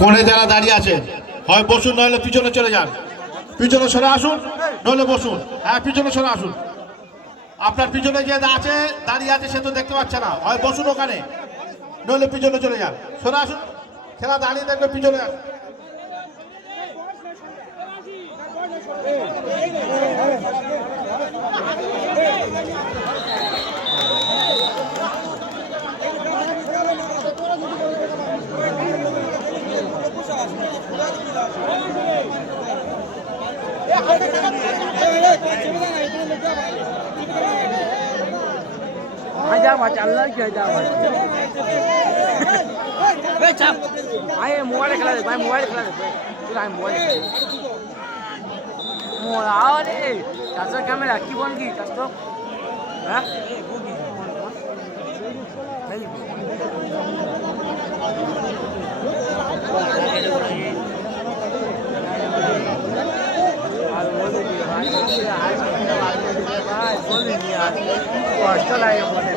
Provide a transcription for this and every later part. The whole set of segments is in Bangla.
কোণে যারা দাঁড়িয়ে আছেন হয় বসুন নইলে পিছনে চলে যান, পিছনে সরে আসুন নইলে বসুন। হ্যাঁ, পিছনে সরে আসুন। আপনার পিছনে যে আছে দাঁড়িয়ে আছে সে তো দেখতে পাচ্ছে না, হয় বসুন ওখানে নইলে পিছনে চলে যান। সরে আসুন, খেলা দাঁড়িয়ে দেখবে পিছনে আসুন। মোবাইল খেলা দেখ ভাই, মোবাইল খেলা দেখ ভাই, মোবাইল রে চাষের ক্যামেরা কি বল কি চাষ তো হ্যাঁ কষ্ট লাগে মনে।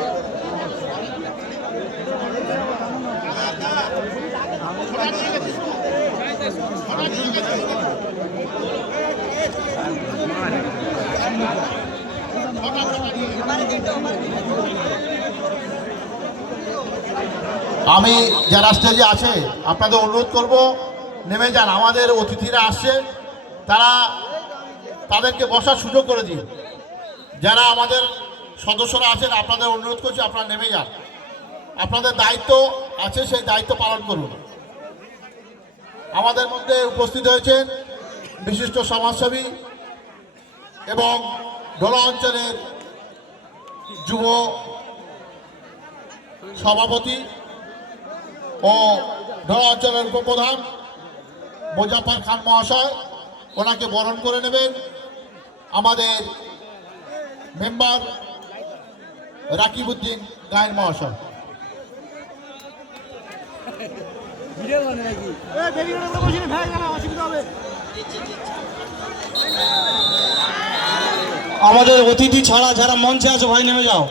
আমি যারা স্টেজে আছে আপনাদের অনুরোধ করব নেমে যান। আমাদের অতিথিরা আসছে, তাদেরকে বসার সুযোগ করে দিন। যারা আমাদের সদস্যরা আছেন আপনাদের অনুরোধ করছি আপনারা নেমে যান। আপনাদের দায়িত্ব আছে, সেই দায়িত্ব পালন করুন। আমাদের মধ্যে উপস্থিত হয়েছেন বিশিষ্ট সমাজসেবী এবং ঢোলা অঞ্চলের যুব সভাপতি ও ঢোলা অঞ্চলের উপপ্রধান মোজাফফর খান মহাশয়, ওনাকে বরণ করে নেবেন আমাদের মেম্বার রাকিবউদ্দিন গায়েন মহাশয়। আমাদের অতিথি ছাড়া যারা মঞ্চে আছে ভাই নেমে যাও।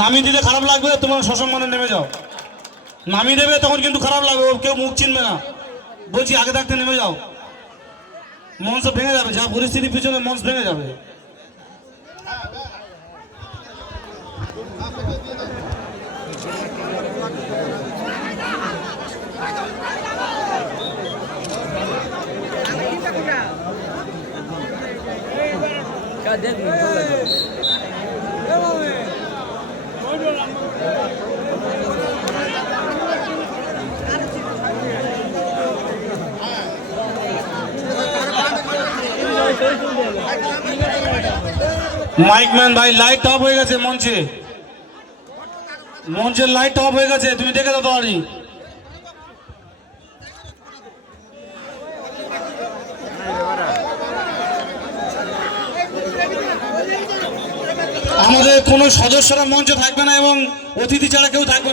নামিয়ে দিলে খারাপ লাগবে, তোমার সসম্মানে নেমে যাও। নামিয়ে দেবে তখন কিন্তু খারাপ লাগবে, কেউ মুখ চিনবে না। বলছি আগে থাকতে নেমে যাও, মঞ্চ ভেঙে যাবে। যা পরিস্থিতির পিছনে মঞ্চ ভেঙে যাবে। মাইকম্যান ভাই লাইট অফ হয়ে গেছে, মঞ্চের লাইট অফ হয়ে গেছে, তুমি দেখে দাও তাড়াতাড়ি। আমাদের কোনো সদস্যরা মঞ্চে থাকবে না এবং অতিথি ছাড়া কেউ থাকবে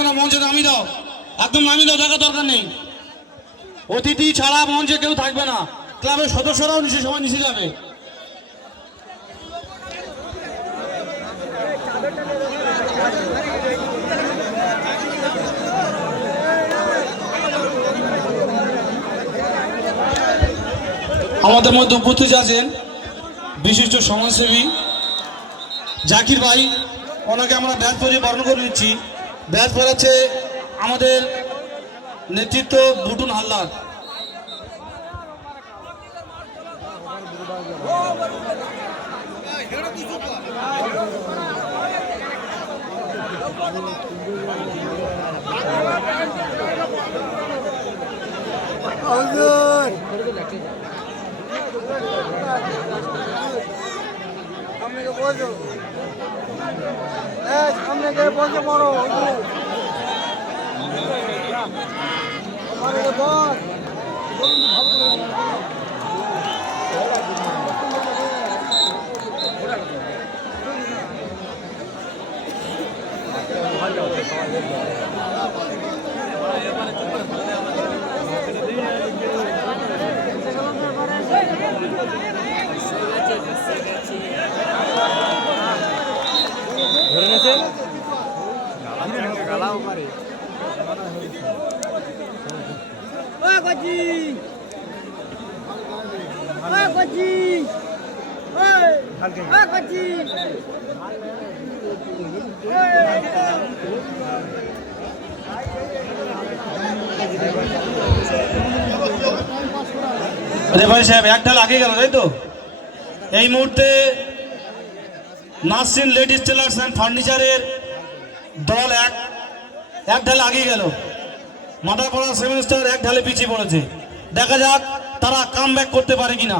না। মঞ্চে নামিয়ে দাও, একদম নামিয়ে দাও, দেখার দরকার নেই। অতিথি ছাড়া মঞ্চে কেউ থাকবে না। ক্লাবের সদস্যরাও সবাই নিচে যাবে। আমাদের মধ্যে উপস্থিত আছেন বিশিষ্ট সমাজসেবী জাকির ভাই, ওনাকে আমরা ব্যাচ পরিয়ে বরণ করে নিচ্ছি। ব্যাচ পড়াচ্ছে আমাদের নেতৃত্ব বুটুন হালদার। সামনে গিয়ে বসে পড়ো। ধরে নিয়েছে গালাও পারে। রেফারি সাহেব এক ঢাল আগে গেল তাই তো এই মুহূর্তে নাসরিন লেডিস টেলার্স অ্যান্ড ফার্নিচারের দল এক ঢালে আগে গেল মাথাপাড়া সেভেন স্টার এক ঢালে পিছিয়ে পড়েছে দেখা যাক তারা কাম ব্যাক করতে পারে কিনা